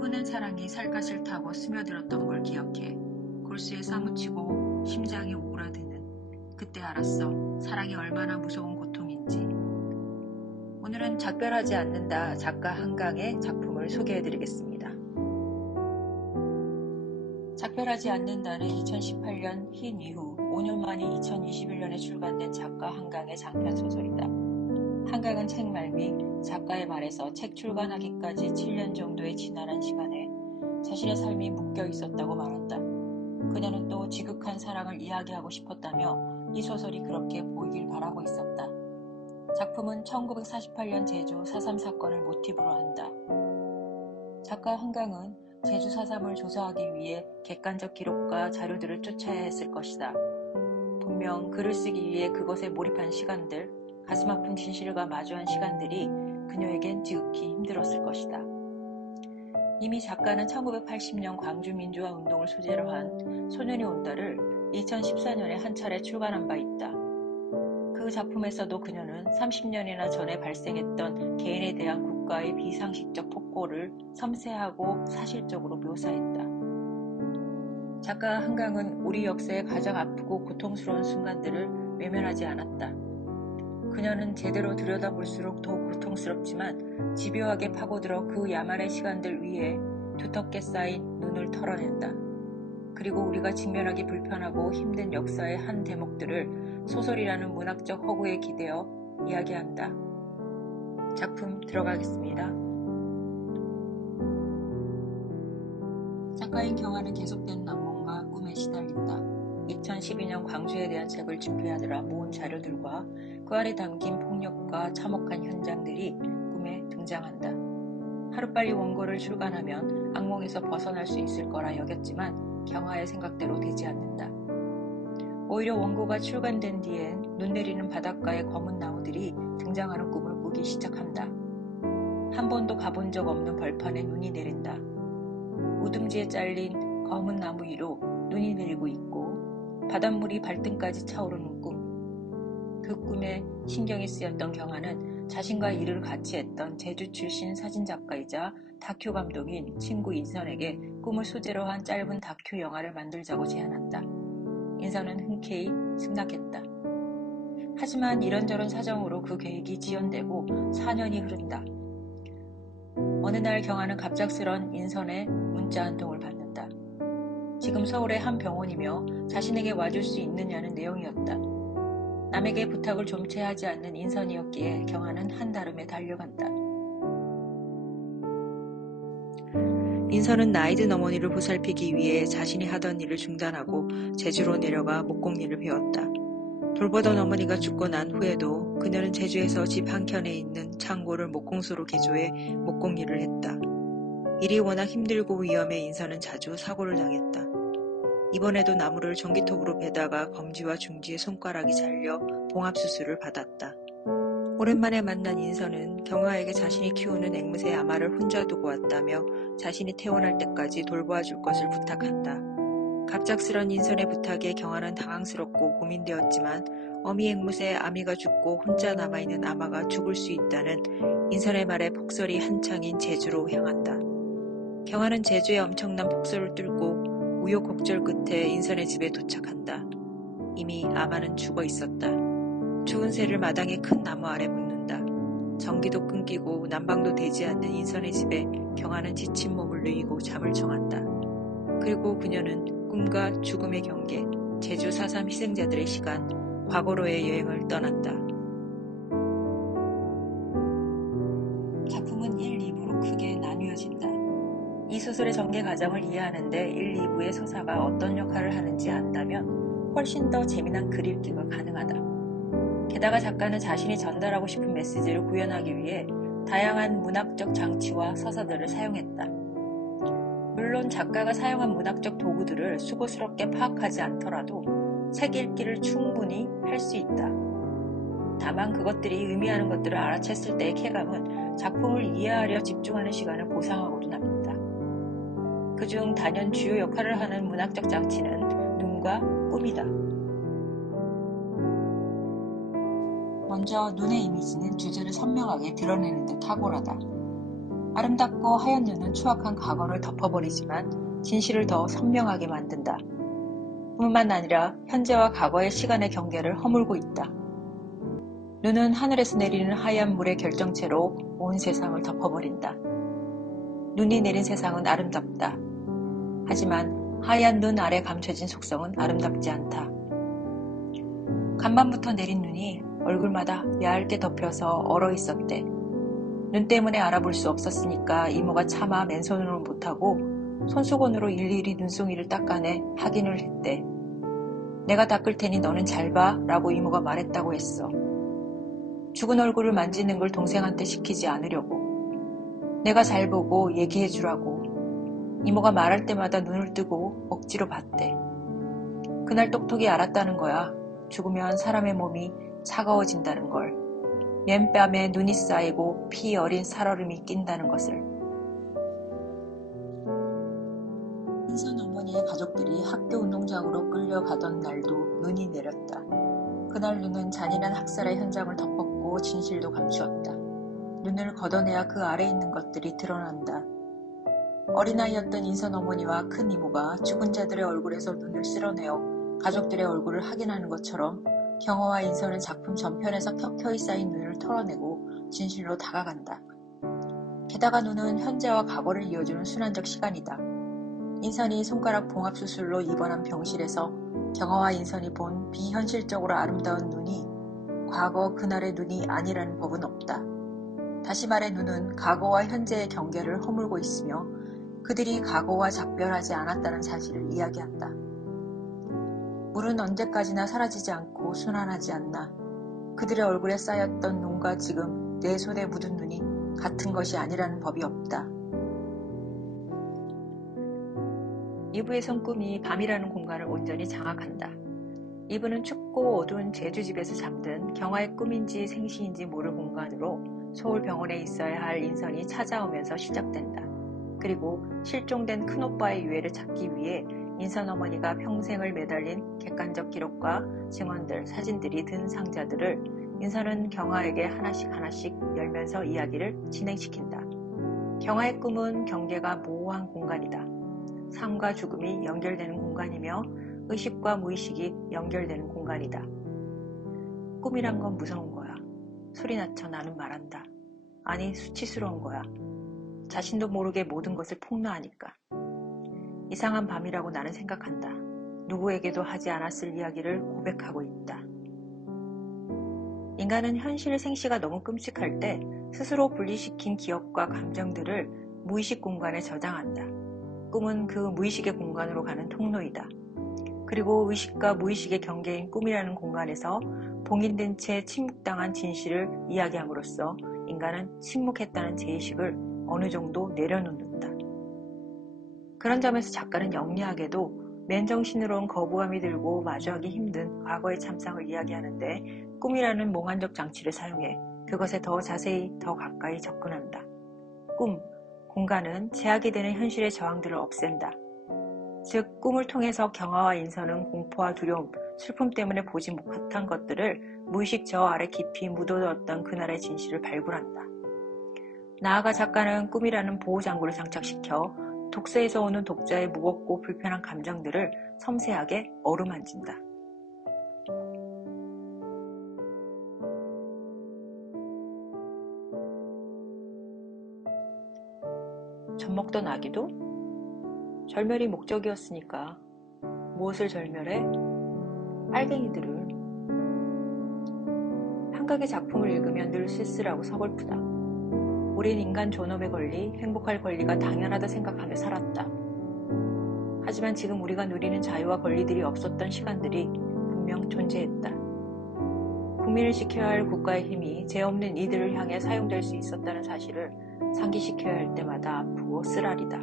포근한 사랑이 살갗을 타고 스며들었던 걸 기억해 골수에 사무치고 심장이 오그라드는 그때 알았어. 사랑이 얼마나 무서운 고통인지. 오늘은 작별하지 않는다 작가 한강의 작품을 소개해드리겠습니다. 작별하지 않는다는 2018년 흰 이후 5년 만인 2021년에 출간된 작가 한강의 장편 소설이다. 한강은 책 말미 작가의 말에서 책 출간하기까지 7년 정도의 지난한 시간에 자신의 삶이 묶여 있었다고 말한다. 그녀는 또 지극한 사랑을 이야기하고 싶었다며 이 소설이 그렇게 보이길 바라고 있었다. 작품은 1948년 제주 4.3 사건을 모티브로 한다. 작가 한강은 제주 4.3을 조사하기 위해 객관적 기록과 자료들을 쫓아야 했을 것이다. 분명 글을 쓰기 위해 그것에 몰입한 시간들, 가슴 아픈 진실과 마주한 시간들이 그녀에겐 지극히 힘들었을 것이다. 이미 작가는 1980년 광주민주화운동을 소재로 한 소년이 온다를 2014년에 한 차례 출간한 바 있다. 그 작품에서도 그녀는 30년이나 전에 발생했던 개인에 대한 국가의 비상식적 폭고를 섬세하고 사실적으로 묘사했다. 작가 한강은 우리 역사의 가장 아프고 고통스러운 순간들을 외면하지 않았다. 그녀는 제대로 들여다볼수록 더욱 고통스럽지만 집요하게 파고들어 그 야만의 시간들 위에 두텁게 쌓인 눈을 털어낸다. 그리고 우리가 직면하기 불편하고 힘든 역사의 한 대목들을 소설이라는 문학적 허구에 기대어 이야기한다. 작품 들어가겠습니다. 작가인 경아는 계속되는 악몽과 꿈에 시달린다. 2012년 광주에 대한 책을 준비하느라 모은 자료들과 그 안에 담긴 폭력과 참혹한 현장들이 꿈에 등장한다. 하루빨리 원고를 출간하면 악몽에서 벗어날 수 있을 거라 여겼지만 경아의 생각대로 되지 않는다. 오히려 원고가 출간된 뒤엔 눈 내리는 바닷가의 검은 나무들이 등장하는 꿈을 꾸기 시작한다. 한 번도 가본 적 없는 벌판에 눈이 내린다. 우둥지에 잘린 검은 나무 위로 눈이 내리고 있고 바닷물이 발등까지 차오르는 꿈. 그 꿈에 신경이 쓰였던 경아는 자신과 일을 같이 했던 제주 출신 사진작가이자 다큐 감독인 친구 인선에게 꿈을 소재로 한 짧은 다큐 영화를 만들자고 제안한다. 인선은 흔쾌히 승낙했다. 하지만 이런저런 사정으로 그 계획이 지연되고 4년이 흐른다. 어느 날 경아는 갑작스런 인선의 문자 한 통을 받는다. 지금 서울의 한 병원이며 자신에게 와줄 수 있느냐는 내용이었다. 남에게 부탁을 좀 채 하지 않는 인선이었기에 경아는 한달음에 달려간다. 인선은 나이 든 어머니를 보살피기 위해 자신이 하던 일을 중단하고 제주로 내려가 목공일을 배웠다. 돌보던 어머니가 죽고 난 후에도 그녀는 제주에서 집 한켠에 있는 창고를 목공소로 개조해 목공일을 했다. 일이 워낙 힘들고 위험해 인선은 자주 사고를 당했다. 이번에도 나무를 전기톱으로 베다가 검지와 중지의 손가락이 잘려 봉합수술을 받았다. 오랜만에 만난 인선은 경아에게 자신이 키우는 앵무새 아마를 혼자 두고 왔다며 자신이 퇴원할 때까지 돌보아 줄 것을 부탁한다. 갑작스런 인선의 부탁에 경아는 당황스럽고 고민되었지만 어미 앵무새 아미가 죽고 혼자 남아있는 아마가 죽을 수 있다는 인선의 말에 폭설이 한창인 제주로 향한다. 경아는 제주의 엄청난 폭설을 뚫고 우여곡절 끝에 인선의 집에 도착한다. 이미 아마는 죽어 있었다. 죽은 새를 마당의 큰 나무 아래 묻는다. 전기도 끊기고 난방도 되지 않는 인선의 집에 경아는 지친 몸을 누이고 잠을 청한다. 그리고 그녀는 꿈과 죽음의 경계, 제주 4.3 희생자들의 시간, 과거로의 여행을 떠난다. 작품은 1, 2부로 크게 나뉘어진다. 이 소설의 전개 과정을 이해하는데 1, 2부의 서사가 어떤 역할을 하는지 안다면 훨씬 더 재미난 글 읽기가 가능하다. 게다가 작가는 자신이 전달하고 싶은 메시지를 구현하기 위해 다양한 문학적 장치와 서사들을 사용했다. 물론 작가가 사용한 문학적 도구들을 수고스럽게 파악하지 않더라도 책 읽기를 충분히 할 수 있다. 다만 그것들이 의미하는 것들을 알아챘을 때의 쾌감은 작품을 이해하려 집중하는 시간을 보상하고도 남는다. 그중 단연 주요 역할을 하는 문학적 장치는 눈과 꿈이다. 먼저 눈의 이미지는 주제를 선명하게 드러내는 데 탁월하다. 아름답고 하얀 눈은 추악한 과거를 덮어버리지만 진실을 더 선명하게 만든다. 뿐만 아니라 현재와 과거의 시간의 경계를 허물고 있다. 눈은 하늘에서 내리는 하얀 물의 결정체로 온 세상을 덮어버린다. 눈이 내린 세상은 아름답다. 하지만 하얀 눈 아래 감춰진 속성은 아름답지 않다. 간밤부터 내린 눈이 얼굴마다 얇게 덮여서 얼어 있었대. 눈 때문에 알아볼 수 없었으니까 이모가 차마 맨손으로 못하고 손수건으로 일일이 눈송이를 닦아내 확인을 했대. 내가 닦을 테니 너는 잘 봐 라고 이모가 말했다고 했어. 죽은 얼굴을 만지는 걸 동생한테 시키지 않으려고. 내가 잘 보고 얘기해 주라고. 이모가 말할 때마다 눈을 뜨고 억지로 봤대. 그날 똑똑히 알았다는 거야. 죽으면 사람의 몸이 차가워진다는 걸. 맨뺨에 눈이 쌓이고 피 어린 살얼음이 낀다는 것을. 인선 어머니의 가족들이 학교 운동장으로 끌려가던 날도 눈이 내렸다. 그날 눈은 잔인한 학살의 현장을 덮었고 진실도 감추었다. 눈을 걷어내야 그 아래 있는 것들이 드러난다. 어린아이였던 인선 어머니와 큰 이모가 죽은 자들의 얼굴에서 눈을 쓸어내어 가족들의 얼굴을 확인하는 것처럼 경화와 인선은 작품 전편에서 켜켜이 쌓인 눈을 털어내고 진실로 다가간다. 게다가 눈은 현재와 과거를 이어주는 순환적 시간이다. 인선이 손가락 봉합수술로 입원한 병실에서 경화와 인선이 본 비현실적으로 아름다운 눈이 과거 그날의 눈이 아니라는 법은 없다. 다시 말해 눈은 과거와 현재의 경계를 허물고 있으며 그들이 과거와 작별하지 않았다는 사실을 이야기한다. 물은 언제까지나 사라지지 않고 순환하지 않나. 그들의 얼굴에 쌓였던 눈과 지금 내 손에 묻은 눈이 같은 것이 아니라는 법이 없다. 2부에선 꿈이 밤이라는 공간을 온전히 장악한다. 2부는 춥고 어두운 제주집에서 잠든 경화의 꿈인지 생시인지 모를 공간으로 서울병원에 있어야 할 인선이 찾아오면서 시작된다. 그리고 실종된 큰오빠의 유해를 찾기 위해 인선 어머니가 평생을 매달린 객관적 기록과 증언들, 사진들이 든 상자들을 인선은 경화에게 하나씩 열면서 이야기를 진행시킨다. 경화의 꿈은 경계가 모호한 공간이다. 삶과 죽음이 연결되는 공간이며 의식과 무의식이 연결되는 공간이다. 꿈이란 건 무서운 거야. 소리나쳐 나는 말한다. 아니, 수치스러운 거야. 자신도 모르게 모든 것을 폭로하니까. 이상한 밤이라고 나는 생각한다. 누구에게도 하지 않았을 이야기를 고백하고 있다. 인간은 현실 생시가 너무 끔찍할 때 스스로 분리시킨 기억과 감정들을 무의식 공간에 저장한다. 꿈은 그 무의식의 공간으로 가는 통로이다. 그리고 의식과 무의식의 경계인 꿈이라는 공간에서 봉인된 채 침묵당한 진실을 이야기함으로써 인간은 침묵했다는 제의식을 어느 정도 내려놓는다. 그런 점에서 작가는 영리하게도 맨정신으로는 거부감이 들고 마주하기 힘든 과거의 참상을 이야기하는데 꿈이라는 몽환적 장치를 사용해 그것에 더 자세히 더 가까이 접근한다. 꿈, 공간은 제약이 되는 현실의 저항들을 없앤다. 즉 꿈을 통해서 경화와 인선은 공포와 두려움, 슬픔 때문에 보지 못한 것들을 무의식 저 아래 깊이 묻어두었던 그날의 진실을 발굴한다. 나아가 작가는 꿈이라는 보호장구를 장착시켜 독서에서 오는 독자의 무겁고 불편한 감정들을 섬세하게 어루만진다. 젖 먹던 아기도 절멸이 목적이었으니까 무엇을 절멸해? 빨갱이들을. 한각의 작품을 읽으면 늘 쓸쓸하고 서글프다. 우린 인간 존엄의 권리, 행복할 권리가 당연하다 생각하며 살았다. 하지만 지금 우리가 누리는 자유와 권리들이 없었던 시간들이 분명 존재했다. 국민을 지켜야 할 국가의 힘이 죄 없는 이들을 향해 사용될 수 있었다는 사실을 상기시켜야 할 때마다 아프고 쓰라리다.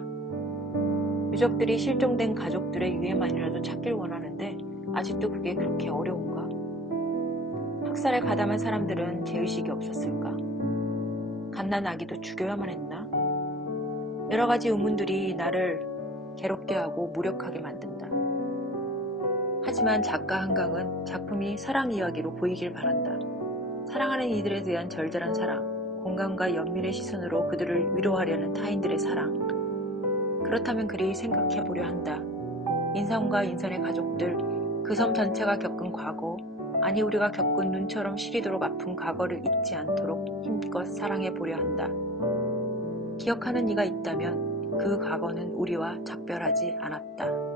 유족들이 실종된 가족들의 유해만이라도 찾길 원하는데 아직도 그게 그렇게 어려운가? 학살에 가담한 사람들은 죄의식이 없었을까? 갓난 아기도 죽여야만 했나? 여러 가지 의문들이 나를 괴롭게 하고 무력하게 만든다. 하지만 작가 한강은 작품이 사랑 이야기로 보이길 바란다. 사랑하는 이들에 대한 절절한 사랑, 공감과 연민의 시선으로 그들을 위로하려는 타인들의 사랑. 그렇다면 그리 생각해보려 한다. 인삼과 인선의 가족들, 그 섬 전체가 겪은 과거, 아니 우리가 겪은 눈처럼 시리도록 아픈 과거를 잊지 않도록 힘껏 사랑해보려 한다. 기억하는 이가 있다면 그 과거는 우리와 작별하지 않았다.